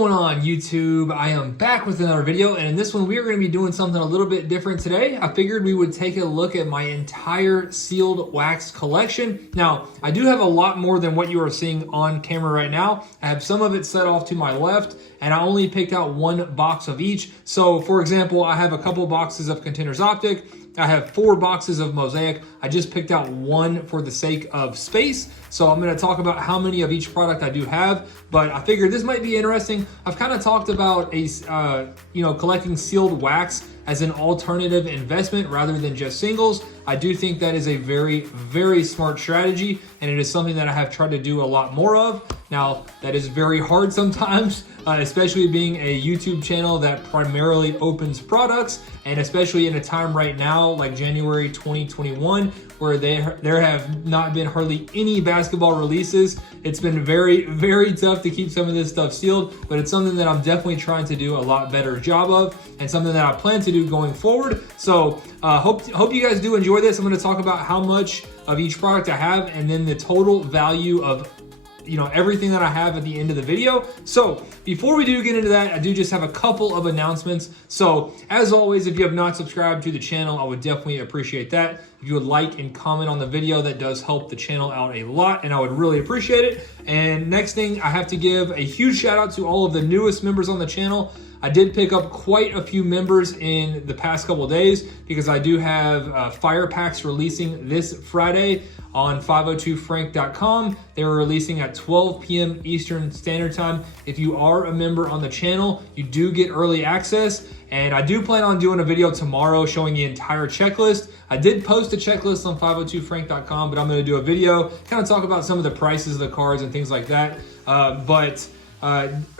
going on, YouTube? I am back with another video, and in this one we are going to be doing something a little bit different today. I figured we would take a look at my entire sealed wax collection. Now, I do have a lot more than what you are seeing on camera right now. I have some of it set off to my left, and I only picked out one box of each. So, for example, I have a couple boxes of Contenders Optic. I have 4 boxes of Mosaic. I just picked out one for the sake of space. So I'm going to talk about how many of each product I do have, but I figured this might be interesting. I've kind of talked about collecting sealed wax as an alternative investment rather than just singles. I do think that is a very, very smart strategy, and it is something that I have tried to do a lot more of. Now, that is very hard sometimes, especially being a YouTube channel that primarily opens products, and especially in a time right now, like January 2021, where there have not been hardly any basketball releases. It's been very, very tough to keep some of this stuff sealed, but it's something that I'm definitely trying to do a lot better job of, and something that I plan to do going forward. So hope you guys do enjoy this. I'm going to talk about how much of each product I have, and then the total value of everything that I have at the end of the video. So before we do get into that, I do just have a couple of announcements. So as always, if you have not subscribed to the channel, I would definitely appreciate that. If you would like and comment on the video, that does help the channel out a lot, and I would really appreciate it. And next thing, I have to give a huge shout out to all of the newest members on the channel. I did pick up quite a few members in the past couple of days because I do have fire packs releasing this Friday on 502frank.com. They were releasing at 12 p.m. Eastern Standard Time. If you are a member on the channel, you do get early access, and I do plan on doing a video tomorrow showing the entire checklist. I did post a checklist on 502frank.com, but I'm going to do a video, kind of talk about some of the prices of the cards and things like that.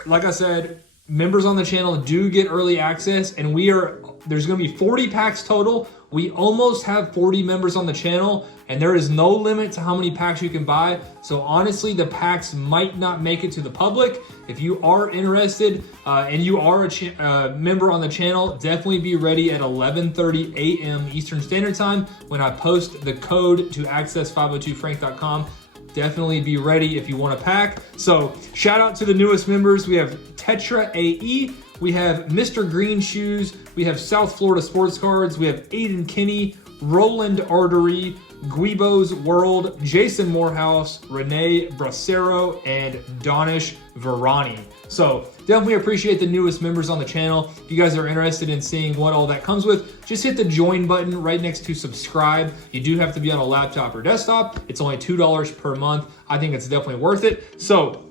Like I said, members on the channel do get early access, and there's going to be 40 packs total. We almost have 40 members on the channel, and there is no limit to how many packs you can buy. So honestly, the packs might not make it to the public. If you are interested and you are a member on the channel, definitely be ready at 11:30 a.m. Eastern Standard Time when I post the code to access 502frank.com. Definitely be ready if you want a pack. So shout out to the newest members. We have Tetra AE, we have Mr. Green Shoes, we have South Florida Sports Cards, we have Aiden Kinney, Roland Artery, Guibo's World, Jason Morehouse, Renee Bracero, and Donish Virani. So definitely appreciate the newest members on the channel. If you guys are interested in seeing what all that comes with, just hit the join button right next to subscribe. You do have to be on a laptop or desktop. It's only $2 per month. I think it's definitely worth it. So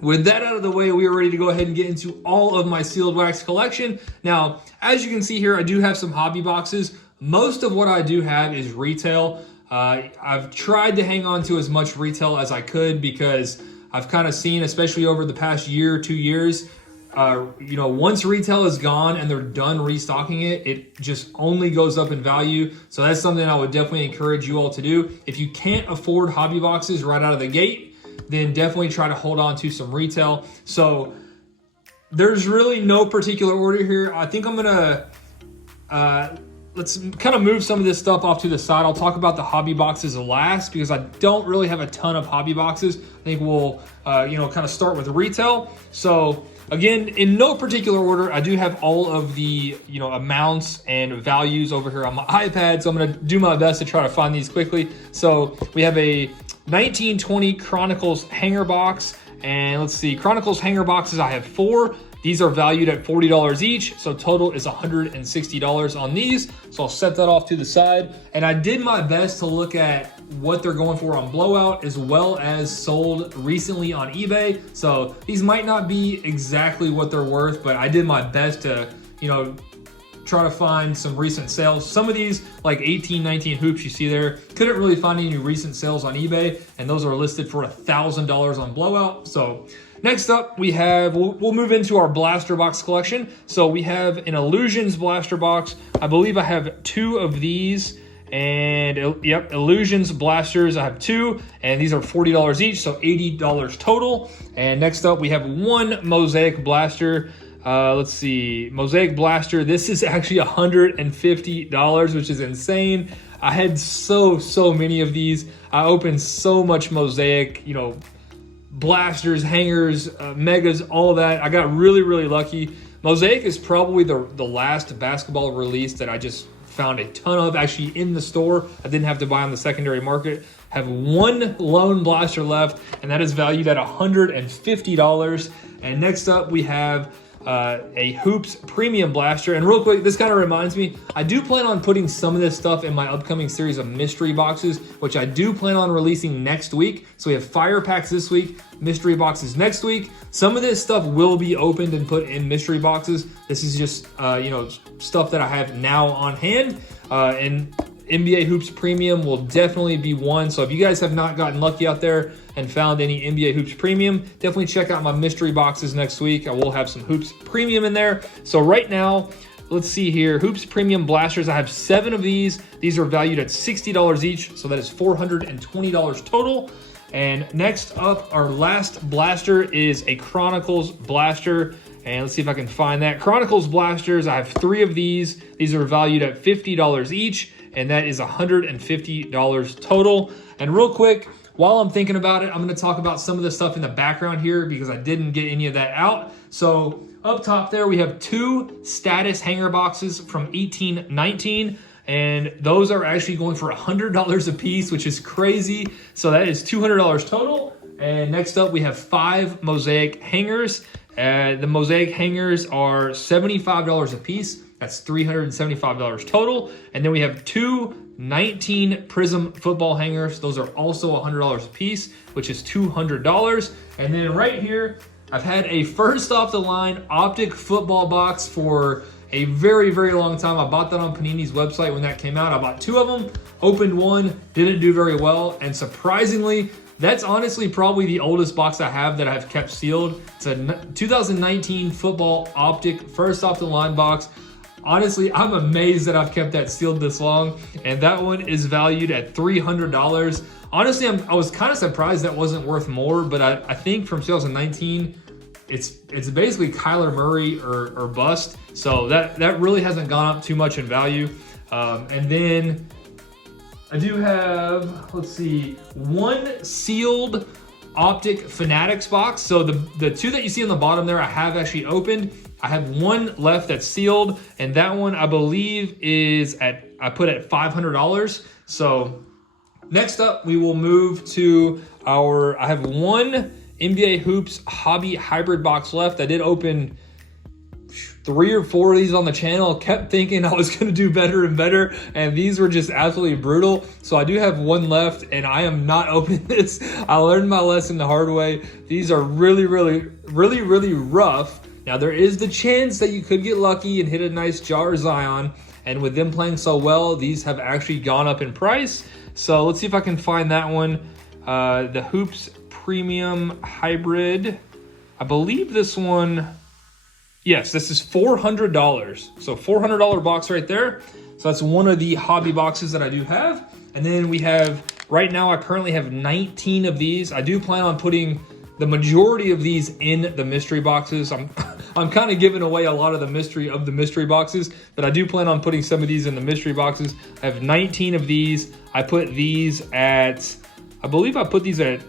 with that out of the way, we are ready to go ahead and get into all of my sealed wax collection. Now, as you can see here, I do have some hobby boxes. Most of what I do have is retail. I've tried to hang on to as much retail as I could because I've kind of seen, especially over the past year, 2 years, once retail is gone and they're done restocking it, it just only goes up in value. So that's something I would definitely encourage you all to do. If you can't afford hobby boxes right out of the gate, then definitely try to hold on to some retail. So there's really no particular order here. I think I'm gonna let's kind of move some of this stuff off to the side. I'll talk about the hobby boxes last because I don't really have a ton of hobby boxes. I think we'll kind of start with retail. So again, in no particular order, I do have all of the amounts and values over here on my iPad, so I'm going to do my best to try to find these quickly. So we have a 1920 Chronicles hanger box, and let's see, Chronicles hanger boxes, I have 4. These are valued at $40 each, so total is $160 on these. So I'll set that off to the side. And I did my best to look at what they're going for on Blowout, as well as sold recently on eBay. So these might not be exactly what they're worth, but I did my best to, try to find some recent sales. Some of these, like 1819 hoops you see there, couldn't really find any recent sales on eBay, and those are listed for $1,000 on Blowout. So next up, we have, we'll move into our blaster box collection. So we have an Illusions blaster box. I believe I have 2 of these, and yep, Illusions blasters, I have 2, and these are $40 each, so $80 total. And next up, we have 1 Mosaic blaster. Let's see, Mosaic blaster. This is actually $150, which is insane. I had so many of these. I opened so much Mosaic, blasters, hangers, megas, all that. I got really, really lucky. Mosaic is probably the last basketball release that I just found a ton of actually in the store. I didn't have to buy on the secondary market. Have one lone blaster left, and that is valued at $150. And next up, we have a Hoops Premium Blaster. And real quick, this kind of reminds me, I do plan on putting some of this stuff in my upcoming series of mystery boxes, which I do plan on releasing next week. So we have fire packs this week, mystery boxes next week. Some of this stuff will be opened and put in mystery boxes. This is just, stuff that I have now on hand. And NBA Hoops Premium will definitely be one. So if you guys have not gotten lucky out there and found any NBA Hoops Premium, definitely check out my mystery boxes next week. I will have some Hoops Premium in there. So right now, let's see here. Hoops Premium Blasters. I have 7 of these. These are valued at $60 each. So that is $420 total. And next up, our last blaster is a Chronicles Blaster. And let's see if I can find that. Chronicles Blasters, I have 3 of these. These are valued at $50 each, and that is $150 total. And real quick, while I'm thinking about it, I'm gonna talk about some of the stuff in the background here because I didn't get any of that out. So up top there, we have 2 status hanger boxes from 1819. And those are actually going for $100 a piece, which is crazy. So that is $200 total. And next up, we have 5 Mosaic hangers. The Mosaic hangers are $75 a piece. That's $375 total. And then we have 2 19 Prism football hangers. Those are also $100 a piece, which is $200. And then right here, I've had a first off the line optic football box for a very, very long time. I bought that on Panini's website when that came out. I bought 2 of them, opened one, didn't do very well. And surprisingly, that's honestly probably the oldest box I have that I've kept sealed. It's a 2019 football optic first off the line box. Honestly, I'm amazed that I've kept that sealed this long. And that one is valued at $300. Honestly, I was kind of surprised that wasn't worth more, but I think from 2019, it's basically Kyler Murray or bust. So that really hasn't gone up too much in value. And then I do have, let's see, 1 sealed optic Fanatics box. So the 2 that you see on the bottom there, I have actually opened. I have 1 left that's sealed, and that one I believe is I put at $500. So next up, we will move to I have 1 NBA Hoops Hobby Hybrid box left. I did open 3 or 4 of these on the channel, kept thinking I was gonna do better and better, and these were just absolutely brutal. So I do have 1 left, and I am not opening this. I learned my lesson the hard way. These are really, really, really, really rough. Now there is the chance that you could get lucky and hit a nice Jar Zion, and with them playing so well, these have actually gone up in price. So let's see if I can find that one. The Hoops Premium Hybrid. I believe this one, yes, this is $400. So $400 box right there. So that's one of the hobby boxes that I do have. And then we have, right now I currently have 19 of these. I do plan on putting the majority of these in the mystery boxes. I'm kind of giving away a lot of the mystery boxes, but I do plan on putting some of these in the mystery boxes. I have 19 of these. I put these at, I believe I put these at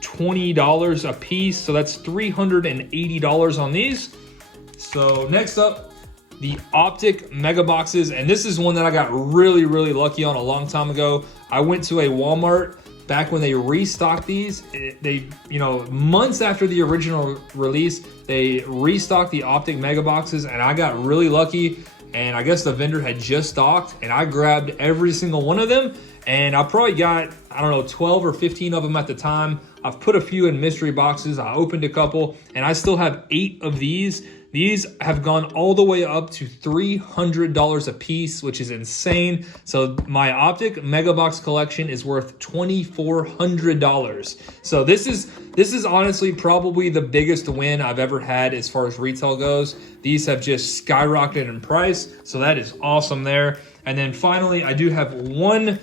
$20 a piece. So that's $380 on these. So next up, the optic mega boxes. And this is one that I got really, really lucky on a long time ago. I went to a Walmart back when they restocked these. They, months after the original release, they restocked the optic mega boxes, and I got really lucky. And I guess the vendor had just stocked, and I grabbed every single one of them. And I probably got, 12 or 15 of them at the time. I've put a few in mystery boxes. I opened a couple, and I still have 8 of these. These have gone all the way up to $300 a piece, which is insane. So my optic mega box collection is worth $2,400. So this is honestly probably the biggest win I've ever had as far as retail goes. These have just skyrocketed in price, so that is awesome there. And then finally, I do have 1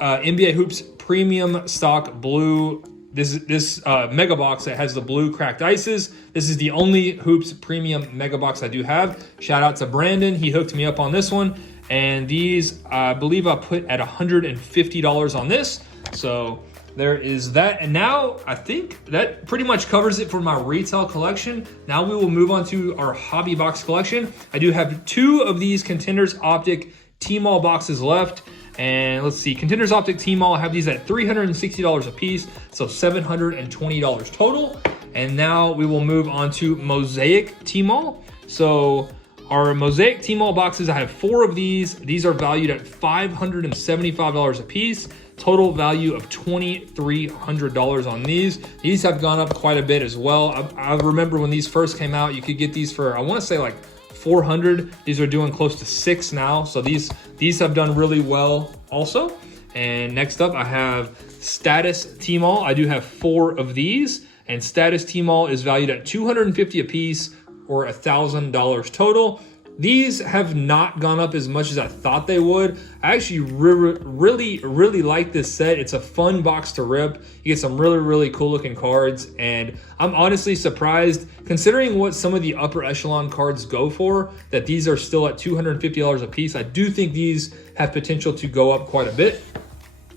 NBA Hoops Premium Stock Blue. This mega box that has the blue cracked ices. This is the only Hoops Premium mega box I do have. Shout out to Brandon. He hooked me up on this one. And these, I believe I put at $150 on this. So there is that. And now I think that pretty much covers it for my retail collection. Now we will move on to our hobby box collection. I do have 2 of these Contenders Optic T-Mall boxes left. And let's see, Contenders Optic T-Mall, I have these at $360 a piece, so $720 total. And now we will move on to Mosaic T-Mall. So our Mosaic T-Mall boxes, I have 4 of these. These are valued at $575 a piece. Total value of $2,300 on these. These have gone up quite a bit as well. I remember when these first came out, you could get these for, I wanna say like 400. These are doing close to 6 now. So these have done really well also. And next up I have Status T-Mall. I do have 4 of these, and Status T-Mall is valued at $250 a piece or $1,000 total. These have not gone up as much as I thought they would. I actually really like this set. It's a fun box to rip. You get some really cool looking cards, and I'm honestly surprised considering what some of the upper echelon cards go for, that these are still at $250 a piece. I do think these have potential to go up quite a bit.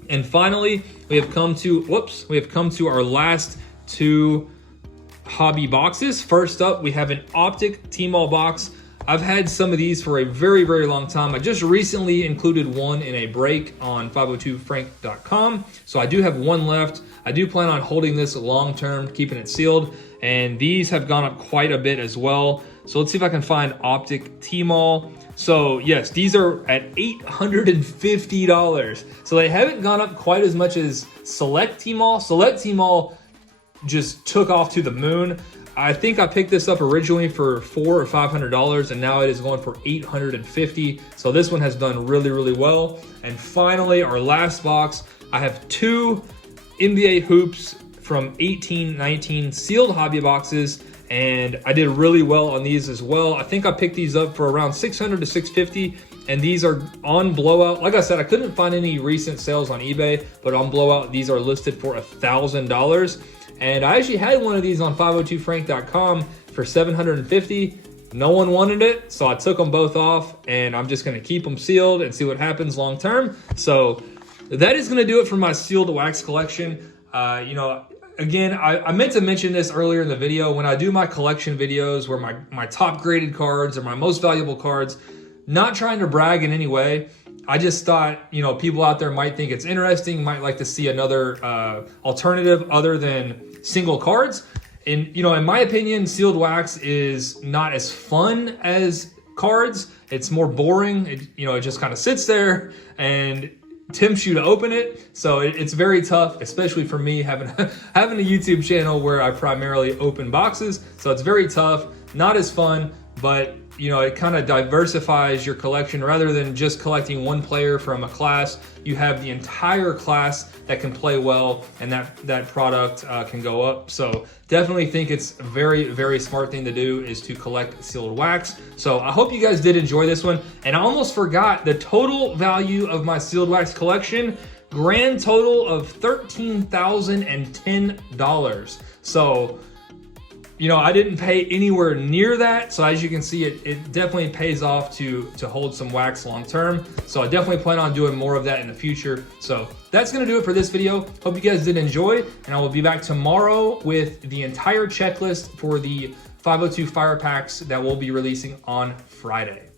And finally, we have come to our last 2 hobby boxes. First up, we have an Optic T-Mall box. I've had some of these for a very long time. I just recently included one in a break on 502frank.com. So I do have one left. I do plan on holding this long term, keeping it sealed. And these have gone up quite a bit as well. So let's see if I can find Optic T-Mall. So yes, these are at $850. So they haven't gone up quite as much as Select T-Mall. Select T-Mall just took off to the moon. I think I picked this up originally for $400 or $500, and now it is going for $850. So this one has done really well. And finally, our last box, I have 2 NBA hoops from 18-19 sealed hobby boxes, and I did really well on these as well. I think I picked these up for around $600 to $650, and these are on blowout. Like I said, I couldn't find any recent sales on eBay, but on blowout, these are listed for $1,000. And I actually had one of these on 502frank.com for $750. No one wanted it, so I took them both off, and I'm just gonna keep them sealed and see what happens long term. So that is gonna do it for my sealed wax collection. Again, I meant to mention this earlier in the video. When I do my collection videos where my top graded cards or my most valuable cards, not trying to brag in any way, I just thought, people out there might think it's interesting, might like to see another alternative other than single cards. And, in my opinion, sealed wax is not as fun as cards. It's more boring. It just kind of sits there and tempts you to open it. So it's very tough, especially for me having a YouTube channel where I primarily open boxes. So it's very tough, not as fun, but it kind of diversifies your collection. Rather than just collecting one player from a class, you have the entire class that can play well, and that product can go up. So definitely think it's a very smart thing to do, is to collect sealed wax. So I hope you guys did enjoy this one. And I almost forgot the total value of my sealed wax collection, grand total of $13,010. So I didn't pay anywhere near that. So as you can see, it definitely pays off to hold some wax long term. So I definitely plan on doing more of that in the future. So that's gonna do it for this video. Hope you guys did enjoy, and I will be back tomorrow with the entire checklist for the 502 fire packs that we'll be releasing on Friday.